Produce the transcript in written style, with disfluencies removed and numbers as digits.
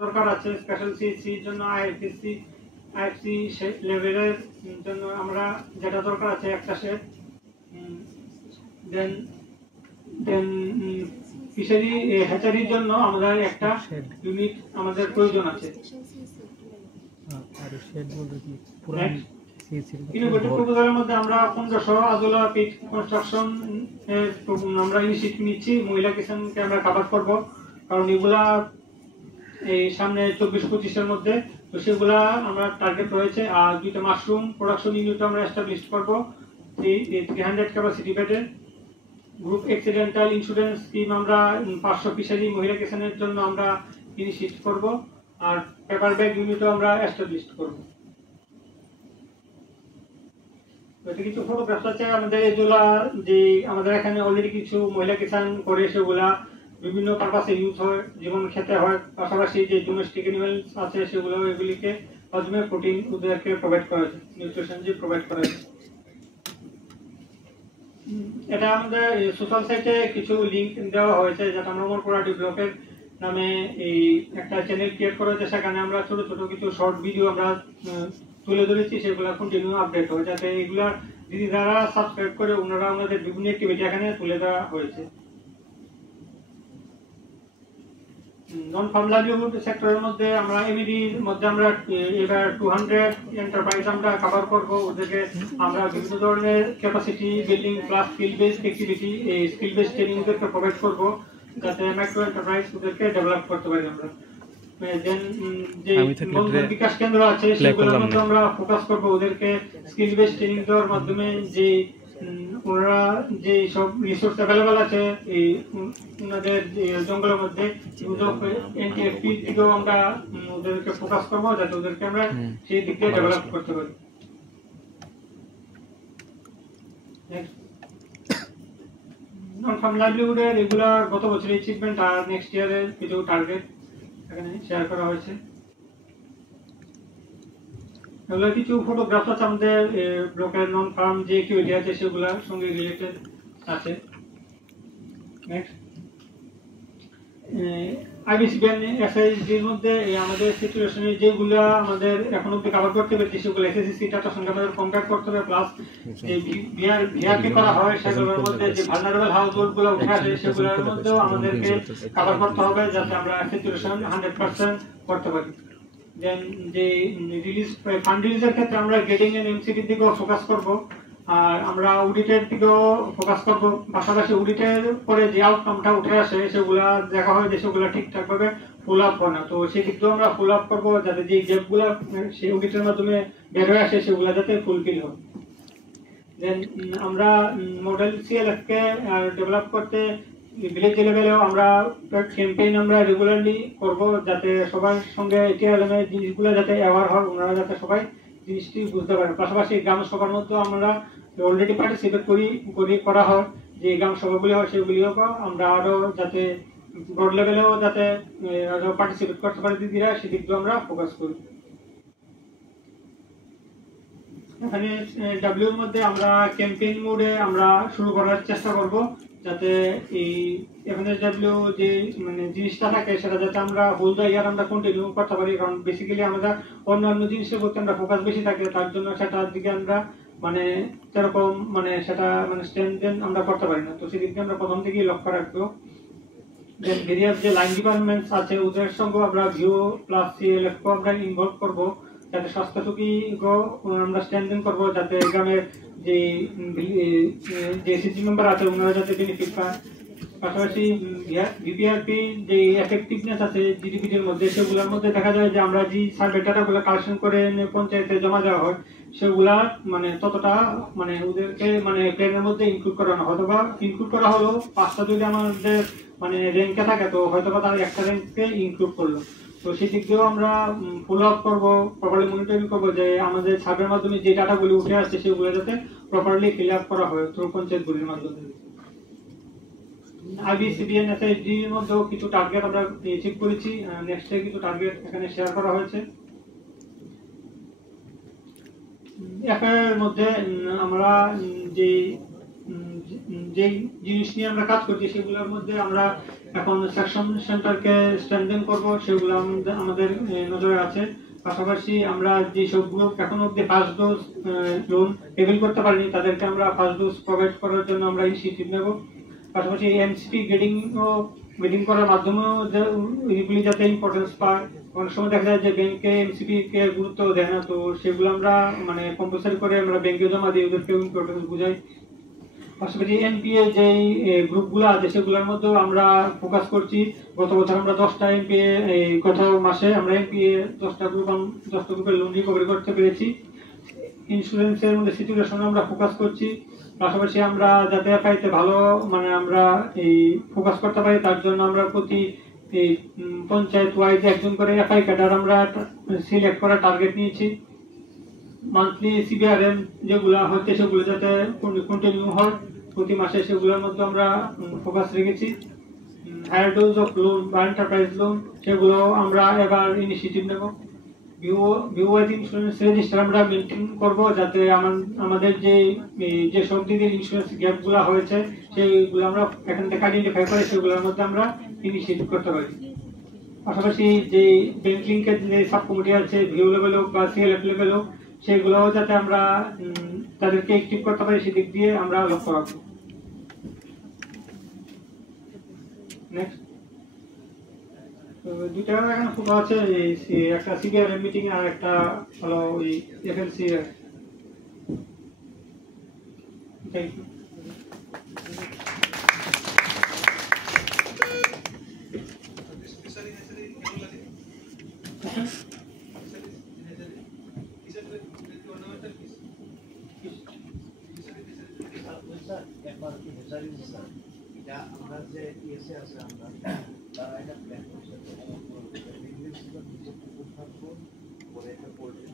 দরকার আছে স্পেশাল সিএসসির জন্য আইএফসি লেভেলের জন্য আমরা যেটা দরকার আছে একটা সেট, দেন দেন ফিশারি হ্যাচারির জন্য আমাদের একটা ইউনিট আমাদের প্রয়োজন আছে। ইনোভেটিভ প্রপোজালের মধ্যে আমরা 1500 আজলা পিট কনস্ট্রাকশন আমরা ইনিশিয়েটিভ নিচ্ছি। মহিলা কিষানকে আমরা কভার করব, কারণ এগুলা এই সামনে 24-25 এর মধ্যে, তো সেগুলা আমরা টার্গেট রয়েছে। আর দুইটা মাশরুম প্রোডাকশন ইউনিট আমরা এস্টাবলিশ করব 300 ক্যাপাসিটি বেডের। গ্রুপ অ্যাক্সিডেন্টাল ইন্স্যুরেন্স স্কিম আমরা 500 ফিশারি মহিলা কিষানের জন্য আমরা ইনিশিয়েট করব। আর পেপার ব্যাগ ইউনিটও আমরা এস্টাবলিশ করব। এটা কিছু ফটোগ্রাফ আছে আমাদের, এগুলা যে আমাদের এখানে অলরেডি কিছু মহিলা কিষান করে, সেগুলা বিভিন্ন পারপাসে ইউজ হয়, যেমন খেতে হয়। পাশাপাশি যে ডোমেস্টিক অ্যানিমালস আছে সেগুলো এগুলিকে হজমে প্রোটিন ওদেরকে প্রোভাইড করা যায়, নিউট্রিশন যে প্রোভাইড করা যায়। এটা আমাদের সোশ্যাল সাইটে কিছু লিংক দেওয়া হয়েছে, যেটা আমরা মোরপুরা ডেভেলপের নামে এই একটা চ্যানেল ক্রিয়েট করা হয়েছে। সেখানে আমরা ছোট ছোট কিছু শর্ট ভিডিও আমরা তুলে ধরেছি, সেগুলো কন্টিনিউ আপডেট হয়, যাতে এগুলা যদি যারা সাবস্ক্রাইব করে ওনারা আমাদের বিভিন্ন অ্যাক্টিভিটি এখানে তুলে দেওয়া হয়েছে। নন ফার্ম লাইভলিহুড সেক্টরের মধ্যে আমরা এমইডির মধ্যে আমরা এবার 200 এন্টারপ্রাইজ আমরা কভার করব। ওদেরকে আমরা বিভিন্ন ধরনের capacity building plus skill based activity, এই স্কিল বেসড ট্রেনিং ওদেরকে প্রোভাইড করব, যাতে মাইক্রো এন্টারপ্রাইজ ওদেরকে ডেভেলপ করতে পারি আমরা। দেন যে বিকাশ কেন্দ্র আছে সেগুলোর মধ্যে আমরা ফোকাস করব, ওদেরকে স্কিল বেসড ট্রেনিং দেওয়ার মাধ্যমে যে ওনারা যে সব রিসোর্স অ্যাভেলেবল আছে এই ওনাদের জঙ্গলের মধ্যে এনটিএফপি দিকেও আমরা ওদেরকে ফোকাস করবো, যাতে ওদেরকে আমরা সেই দিক দিয়ে ডেভেলপ করতে পারি। নন ফার্ম লাইভলিহুডের এগুলা গত বছরের অ্যাচিভমেন্ট আর নেক্সট ইয়ারের কিছু টার্গেট এখানে শেয়ার করা হয়েছে। এগুলো কিছু ফটোগ্রাফ আছে আমাদের ব্লকের নন ফার্ম যে অ্যাক্টিভিটি আছে সেগুলোর সঙ্গে রিলেটেড আছে। নেক্সট আইবিসিবিএন এসআইএসডির মধ্যে আমাদের সিচুয়েশনে যেগুলো আমাদের এখন অব্দি কভার করতে পেরেছি সেগুলো এসএসসি ডাটার সঙ্গে আমাদের কম্পেয়ার করতে হবে, প্লাস ভিআরপি করা হয় সেগুলোর মধ্যে যে ভালনারেবল হাউসহোল্ডগুলো উঠে আসে সেগুলোর মধ্যেও আমাদেরকে কভার করতে হবে, যাতে আমরা সিচুয়েশন 100% করতে পারি। দেন যে রিলিজ ফান্ড রিলিজের ক্ষেত্রে আমরা গ্রেডিং এন্ড এমসিকির দিকেও ফোকাস করব, আর আমরা অডিটের দিকেও ফোকাস করব। পাশাপাশি অডিটের পরে যে আউটকামটা উঠে আসে সেগুলা দেখা হয় যে সেগুলো ঠিকঠাক ভাবে ফুল আপ হয় না, তো সেই দিকটাও আমরা ফুল আপ করবো, যাতে যে গ্যাপগুলো সেই অডিটের মাধ্যমে বের হয়ে আসে সেগুলো যাতে ফুলফিল হয়। দেন আমরা মডেল সিএলএফ কে ডেভেলপ করতে ভিলেজ লেভেলেও আমরা ক্যাম্পেইন আমরা রেগুলারলি করব, যাতে সবার সঙ্গে এটিআরএমের জিনিসগুলো যাতে অ্যাওয়ার হয়, ওনারা যাতে সবাই জিনিসটি বুঝতে পারে। পাশাপাশি গ্রাম সভার মধ্যেও আমরা অলরেডি পার্টিসিপেট করা হয়, যে গ্রাম সভাগুলি হয় সেগুলিও আমরা আরো যাতে ব্রড লেভেলেও যাতে আরো পার্টিসিপেট করতে পারে দিদিরা, সেদিক দিয়ে আমরা ফোকাস করি। এখানে ডাব্লিউর মধ্যে আমরা ক্যাম্পেইন মোডে আমরা শুরু করার চেষ্টা করব, যাতে এই এফএনএসডব্লিউ যে মানে জিনিসটা থাকে সেটা যাতে আমরা হোল দ্য ইয়ার আমরা কন্টিনিউ করতে পারি, কারণ বেসিক্যালি আমরা অন্যান্য জিনিসের প্রতি আমরা ফোকাস বেশি থাকে, তার জন্য সেটার দিকে আমরা মানে সেরকম মানে সেটা মানে স্ট্রেনথেন আমরা করতে পারি না, তো সেদিকে আমরা প্রথম থেকেই লক্ষ্য রাখবো। দেন ভেরিয়াস যে লাইন ডিপার্টমেন্টস আছে ওদের সঙ্গে আমরা ভিও প্লাস সিএলএফ কো আমরা ইনভলভ করবো, যাতে স্বাস্থ্য ঝুঁকি আমরা স্ট্রেনথেন করবো, যাতে গ্রামের যে এসএসজি মেম্বার আছে ওনারা যাতে বেনিফিট পায়। পাশাপাশি ভিপিআরপি যে এফেক্টিভনেস আছে জিডিপির মধ্যে, সেগুলোর মধ্যে দেখা যায় যে আমরা যে সার্ভে ডাটাগুলো কালেকশন করে পঞ্চায়েতে জমা দেওয়া হয় সেগুলা মানে ততটা মানে ওদেরকে মানে প্ল্যানের মধ্যে ইনক্লুড করা না, হয়তো বা ইনক্লুড করা হলো 5টা যদি আমাদের মানে র্যাঙ্কে থাকে, তো হয়তো বা তারা একটা র্যাঙ্ককে ইনক্লুড করলো, তো সেই দিক দিয়েও আমরা ফলো আপ করবো, প্রপারলি মনিটরিং করবো, যে আমাদের সার্ভের মাধ্যমে যে ডাটাগুলি উঠে আসছে সেগুলো যাতে প্রপারলি ফিল আপ করা হয় থ্রু পঞ্চায়েতগুলির মাধ্যমে। আইবিসিবিএন এসআইএসডি এর মধ্যেও কিছু টার্গেট আমরা অ্যাচিভ করেছি, নেক্সট এর কিছু টার্গেট এখানে শেয়ার করা হয়েছে। এর মধ্যে আমরা যে জিনিস নিয়ে আমরা কাজ করছি সেগুলোর মধ্যে আমরা এখন সেকশন সেন্টারকে স্ট্রেনথেন করব, সেগুলো আমাদের নজরে আছে। পাশাপাশি আমরা যেসব গ্রুপ এখন অব্দি ফার্স্ট ডোজ লোন টেবিল করতে পারিনি, তাদেরকে আমরা ফার্স্ট ডোজ প্রোভাইড করার জন্য আমরা ইনিশিয়েটিভ নেব। পাশাপাশি এমসিপি গ্রেডিং করার মাধ্যমেও এগুলি যাতে ইম্পর্টেন্স পায়। অনেক সময় দেখা যায় যে ব্যাংকে এমসিপি কে গুরুত্ব দেয় না, তো সেগুলো আমরা মানে কম্পালসারি করে আমরা ব্যাংকে জমা দিই, ওদেরকে ইম্পর্টেন্স বুঝাই। পাশাপাশি এনপিএ যেই গ্রুপগুলো আছে সেগুলোর মধ্যেও আমরা ফোকাস করছি। গত বছর আমরা 10টা এনপিএ, গত মাসে আমরা এনপিএ 10টা গ্রুপের লোন রিকভারি করতে পেরেছি। ইন্স্যুরেন্সের মধ্যে সিচুয়েশন আমরা ফোকাস করছি। পাশাপাশি আমরা যাতে এফআইতে ভালো মানে আমরা এই ফোকাস করতে পারি, তার জন্য আমরা প্রতি এই পঞ্চায়েত ওয়াইজ একজন করে এফআই ক্যাডার আমরা সিলেক্ট করার টার্গেট নিয়েছি। মান্থলি সিবিআরএম যেগুলো হচ্ছে সেগুলো যাতে কন্টিনিউ হয় প্রতি মাসে, সেগুলোর মধ্যে আমরা ফোকাস রেখেছি। হায়ার ডোজ অফ লোন বা এন্টারপ্রাইজ লোন সেগুলো আমরা এবার ইনিশিয়েটিভ নেব। ভিওয়াইজ ইন্স্যুরেন্স রেজিস্টার আমরা মেনটেন করব, যাতে আমাদের যে সব দিকের ইন্স্যুরেন্স গ্যাপগুলো হয়েছে সেইগুলো আমরা এখান থেকে আইডেন্টিফাই করে সেগুলোর মধ্যে আমরা ইনিশিয়েটিভ করতে পারি। পাশাপাশি যে ব্যাংক লিঙ্কের যে সাব কমিটি আছে ভিও লেভেল হোক বা সিএলএফ লেভেল হোক, সেগুলো যাতে আমরা তাদেরকে অ্যাক্টিভ করতে পারি সেদিক দিয়ে আমরা লক্ষ্য রাখবো। নেক্সট দুইটা এখন খুব আছে, একটা সিবিআর মিটিং আর একটা হলো ওই এফএলসি। Thank you. আমরা যে ইএসএ আছে আমরা তারা এটা প্ল্যান করছে